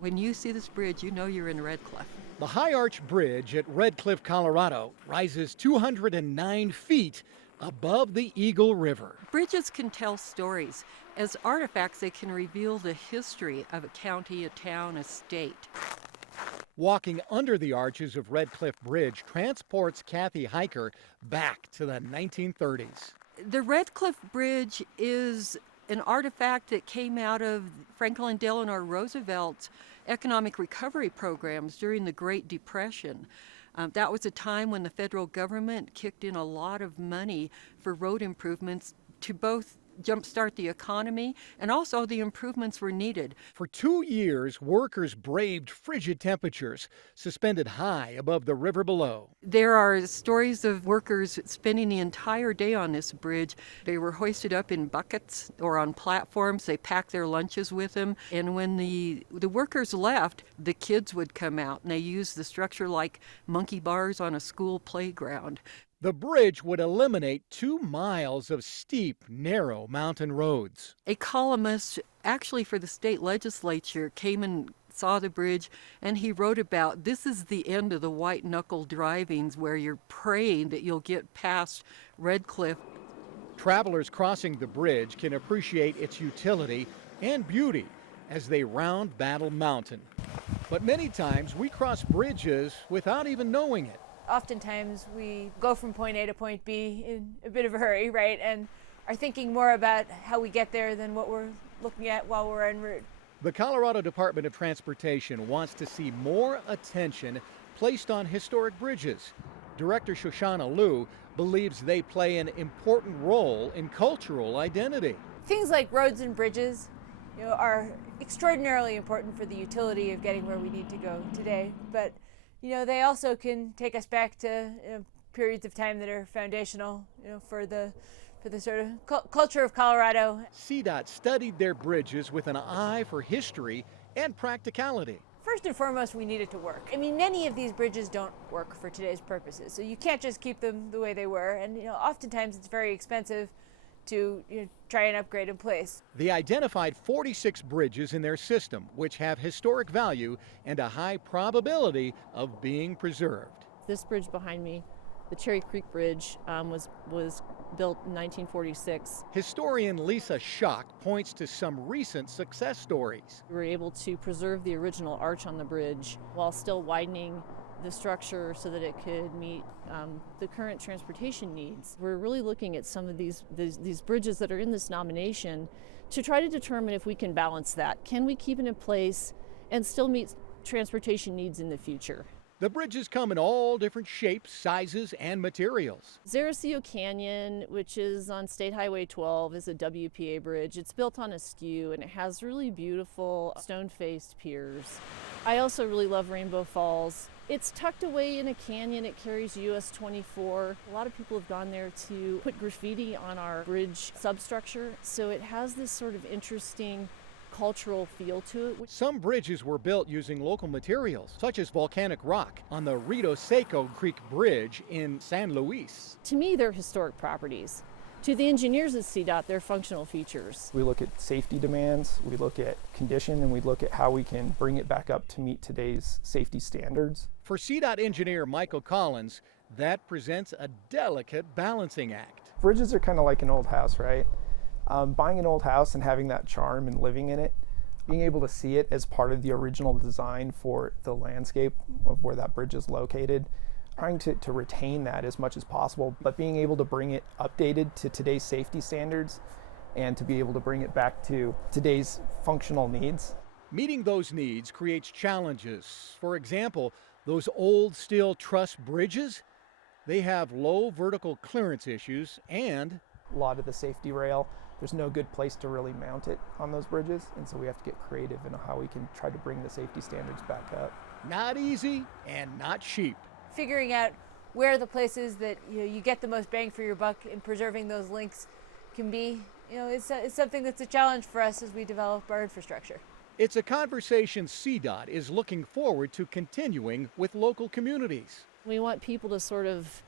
When you see this bridge, you know you're in Red Cliff. The High Arch Bridge at Red Cliff, Colorado, rises 209 feet above the Eagle River. Bridges can tell stories. As artifacts, they can reveal the history of a county, a town, a state. Walking under the arches of Red Cliff Bridge transports Kathy Hiker back to the 1930s. The Red Cliff Bridge is an artifact that came out of Franklin Delano Roosevelt's economic recovery programs during the Great Depression. That was a time when the federal government kicked in a lot of money for road improvements to both jumpstart the economy, and also the improvements were needed. For 2 years, workers braved frigid temperatures, suspended high above the river below. There are stories of workers spending the entire day on this bridge. They were hoisted up in buckets or on platforms. They packed their lunches with them. And when the workers left, the kids would come out, and they used the structure like monkey bars on a school playground. The bridge would eliminate 2 miles of steep, narrow mountain roads. A columnist, actually for the state legislature, came and saw the bridge, and he wrote about this is the end of the white knuckle drivings where you're praying that you'll get past Red Cliff. Travelers crossing the bridge can appreciate its utility and beauty as they round Battle Mountain. But many times we cross bridges without even knowing it. Oftentimes we go from point A to point B in a bit of a hurry, right? And are thinking more about how we get there than what we're looking at while we're en route. The Colorado Department of Transportation wants to see more attention placed on historic bridges. Director Shoshana Liu believes they play an important role in cultural identity. Things like roads and bridges, are extraordinarily important for the utility of getting where we need to go today. But they also can take us back to periods of time that are foundational, for the sort of culture of Colorado. CDOT studied their bridges with an eye for history and practicality. First and foremost, we need it to work. I mean, many of these bridges don't work for today's purposes, so you can't just keep them the way they were. And oftentimes it's very expensive to try and upgrade in place. They identified 46 bridges in their system, which have historic value and a high probability of being preserved. This bridge behind me, the Cherry Creek Bridge, was built in 1946. Historian Lisa Schock points to some recent success stories. We were able to preserve the original arch on the bridge while still widening the structure so that it could meet the current transportation needs. We're really looking at some of these bridges that are in this nomination to try to determine if we can balance that. Can we keep it in place and still meet transportation needs in the future? The bridges come in all different shapes, sizes, and materials. Zaraceo Canyon, which is on State Highway 12, is a WPA bridge. It's built on a skew and it has really beautiful stone-faced piers. I also really love Rainbow Falls. It's tucked away in a canyon. It carries US 24. A lot of people have gone there to put graffiti on our bridge substructure, so it has this sort of interesting cultural feel to it. Some bridges were built using local materials, such as volcanic rock on the Ridoseco Creek Bridge in San Luis. To me, they're historic properties. To the engineers at CDOT, they're functional features. We look at safety demands, we look at condition, and we look at how we can bring it back up to meet today's safety standards. For CDOT engineer Michael Collins, that presents a delicate balancing act. Bridges are kind of like an old house, right? Buying an old house and having that charm and living in it, being able to see it as part of the original design for the landscape of where that bridge is located, trying to retain that as much as possible, but being able to bring it updated to today's safety standards and to be able to bring it back to today's functional needs. Meeting those needs creates challenges. For example, those old steel truss bridges, they have low vertical clearance issues and a lot of the safety rail, there's no good place to really mount it on those bridges, and so we have to get creative in how we can try to bring the safety standards back up. Not easy and not cheap. Figuring out where the places that you get the most bang for your buck and preserving those links can be, it's something that's a challenge for us as we develop our infrastructure. It's a conversation CDOT is looking forward to continuing with local communities. We want people to sort of,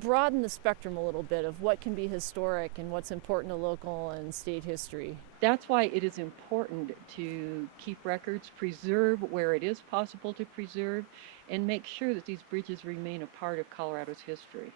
broaden the spectrum a little bit of what can be historic and what's important to local and state history. That's why it is important to keep records, preserve where it is possible to preserve, and make sure that these bridges remain a part of Colorado's history.